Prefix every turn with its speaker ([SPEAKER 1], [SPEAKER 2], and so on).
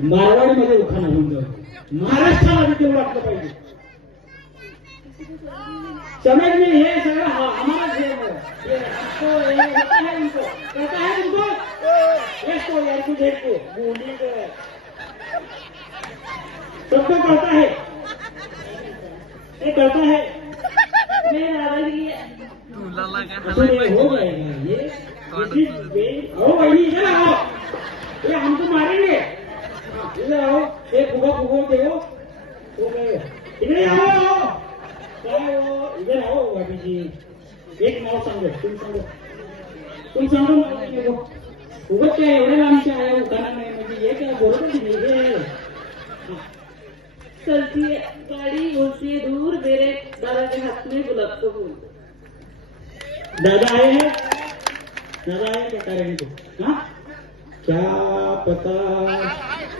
[SPEAKER 1] मारवाडीमध्ये उखाणा होऊन जाऊ. महाराष्ट्राला देखील वाटलं पाहिजे. समझ में हे सगळं? हा- है है तू का सबको कहता है ये कहता है हे जाएगा ये हो आओ ये फुगा फुगो देखो हो? गए इधर आओ काय इधर आओ भाभी जी एक नाव सांगो तुम सांगो तुम सांगो नको उगत काय एवढ्या लांबच्या आहे उखाणा नाही म्हणजे हे काय बरोबर नाही
[SPEAKER 2] चलती गाड़ी है? दूर मेरे दादा के हाथ में गुलाब का फूल
[SPEAKER 1] दादा आए हैं दादा आए क्या करेंगे तो हाँ? क्या पता?